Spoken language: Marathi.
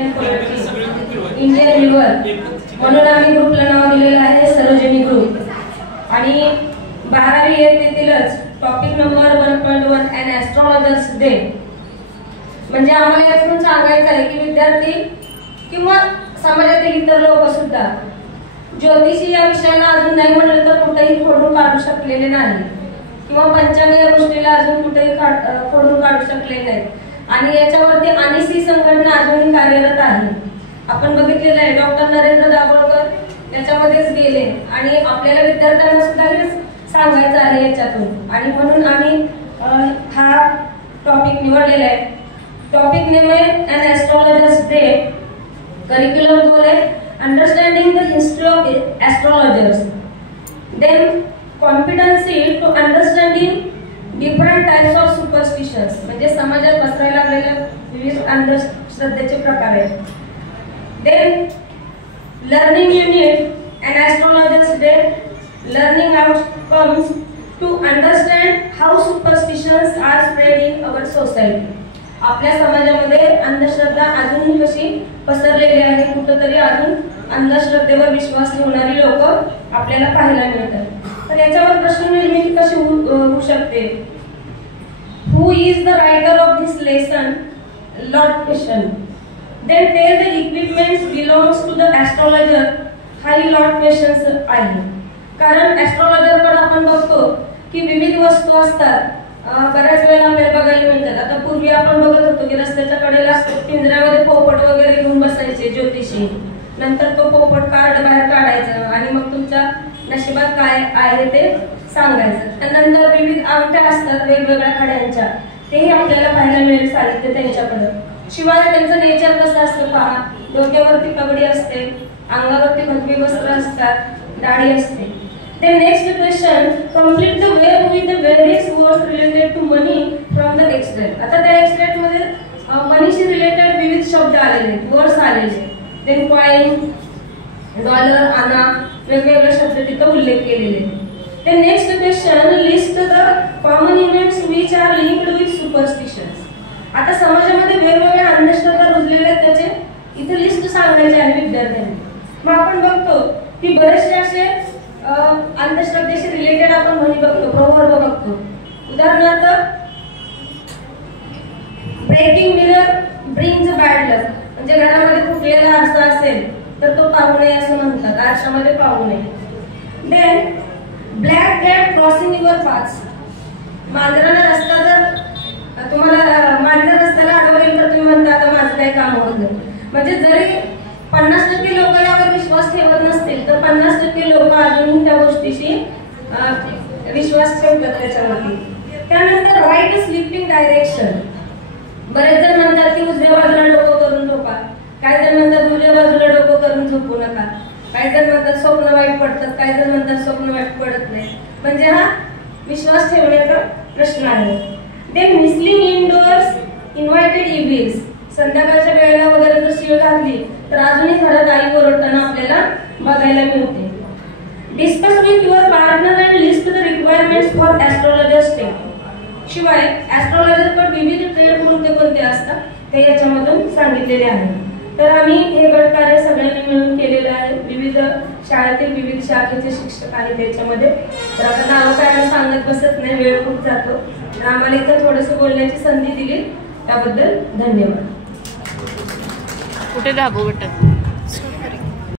इंडियन रिव्हर म्हणून आम्ही ग्रुपला नाव दिलेलं आहे सरोजिनी ग्रुप। आणि 12वी इयत्तेतीलच टॉपिक नंबर 1.1 अन ॲस्ट्रॉलॉजर्स डे। म्हणजे आम्हाला यातून सांगायचं आहे की विद्यार्थी किंवा समाजातील इतर लोक सुद्धा ज्योतिषी या विषयाला अजून नाही म्हणलं तर कुठेही खोडून काढू शकलेले नाही, किंवा पंचांग या गोष्टीला अजून कुठेही खोडून काढू शकले नाही। आणि याच्यावरती अनिसी संघटना अजूनही कार्यरत आहे। आपण बघितलेलं आहे डॉक्टर नरेंद्र दाभोळकर याच्यामध्येच गेले आणि आपल्याला विद्यार्थ्यांना सुद्धा सांगायचं आहे याच्यातून। आणि म्हणून आम्ही हा टॉपिक निवडलेला आहे। टॉपिक नेम आहे an astrologers day. Curriculum goal आहे understanding the history of astrologers, then competency to understanding different types of superstitions, म्हणजे समाजात पसरायला लागलेल्या विविध अंधश्रद्धेचे प्रकार आहेत। Then learning unit and astrologers day, learning outcomes to understand how superstitions are spread in our society. आपल्या समाजामध्ये अंधश्रद्धा अजूनही कशी पसरलेली आहे, कुठेतरी अजून अंधश्रद्धेवर विश्वास ठेवणारी लोक आपल्याला पाहायला मिळतात। तर याच्यावर प्रश्न निर्मिती कशी होऊ शकते? Who is the writer of this lesson? लॉर्ड question. Then tell the equipments belongs to the astrologer. हाही लॉर्ड क्वेश्चन्स आहे, कारण ॲस्ट्रॉलॉजर कडे आपण बघतो की विविध वस्तू असतात, बऱ्याच वेळेला आपल्याला बघायला मिळतात। आता पूर्वी आपण बघत होतो की रस्त्याच्या कडेला पिंजऱ्यामध्ये पोपट वगैरे घेऊन बसायचे ज्योतिषी, नंतर तो पोपट कार्ड बाहेर काढायचा आणि मग तुमच्या नशिबात काय आहे ते सांगायचं। त्यानंतर विविध अंगठ्या असतात वेगवेगळ्या खड्यांच्या, तेही आपल्याला पाहायला मिळेल साहित्य त्यांच्याकडे। शिवाय त्यांचं नेचर कसं असतं पहा, डोक्यावरती पगडी असते, अंगावरती भगवी वस्त्र असतात, दाढी असते। Then next question, complete the web with the various words related to money from the extract. आता त्या एक्सट्रॅक्ट मध्ये मनीशी रिलेटेड विविध शब्द आलेले, वर्ड्स आलेले। Then coin, डॉलर, आणा, वेगवेगळे शब्द तिथे उल्लेख केलेले। Then next question, list the common events which are linked with superstitions. आता समाजामध्ये वेगवेगळ्या अंधश्रद्धा रुजलेल्या आहेत, त्याचे इथे लिस्ट सांगायचे आहे विद्यार्थ्यांनी। मग आपण बघतो की बरेचसे असे अंधश्रद्धेशी रिलेटेड आपण म्हणी बघतो, प्रोवर्ब बघतो। उदाहरणार्थ ब्रेकिंग मिरर ब्रिंग्स बॅड लक, म्हणजे घरामध्ये फुटलेला आरसा असेल तर तो पाहू नये असं म्हणतात, आरशामध्ये पाहू नये। Then black cat crossing your path, मांजराला रस्ता जर तुम्हाला मांजर रस्त्याला अडवली तर तुम्ही म्हणता आता माझं काही काम होत नाही। म्हणजे जरी 50% लोक यावर विश्वास ठेवत नसतील तर 50% लोक अजूनही त्या गोष्टीशी विश्वास ठेवतात त्याच्यावरती। त्यानंतर राईट स्लीपिंग डायरेक्शन, बरेच जण म्हणतात की उजव्या बाजूला डोकं करून झोपा, काही जण म्हणतात उजव्या बाजूला डोकं करून झोपू नका, काही जण म्हणतात स्वप्न वाईट पडतात, काही जण म्हणतात स्वप्न वाईट पडत नाही। म्हणजे हा विश्वास ठेवण्याचा प्रश्न आहे। देन मिसलिंग इनडोअर्स इन्व्हायटेड इव्हिल्स, संध्याकाळच्या वेळेला वगैरे जर शीळ घातली तर अजूनही घरात आई ओरडताना आपल्याला बघायला मिळते। Discuss with your partner and list the requirements for astrologers day. शिवाय ॲस्ट्रॉलॉजर पण विविध ट्रेड कोणते कोणते असतात ते याच्यामधून सांगितलेले आहे। तर आम्ही हे गटकार्य सगळ्यांनी मिळून केलेलं आहे, विविध शाळेतील विविध शाखेचे शिक्षक आहेत त्याच्यामध्ये। तर आता नाव काय सांगत बसत नाही, वेळ खूप जातो, तर आम्हाला इथं थोडंसं बोलण्याची संधी दिली त्याबद्दल धन्यवाद। कुठे दाबू बटन?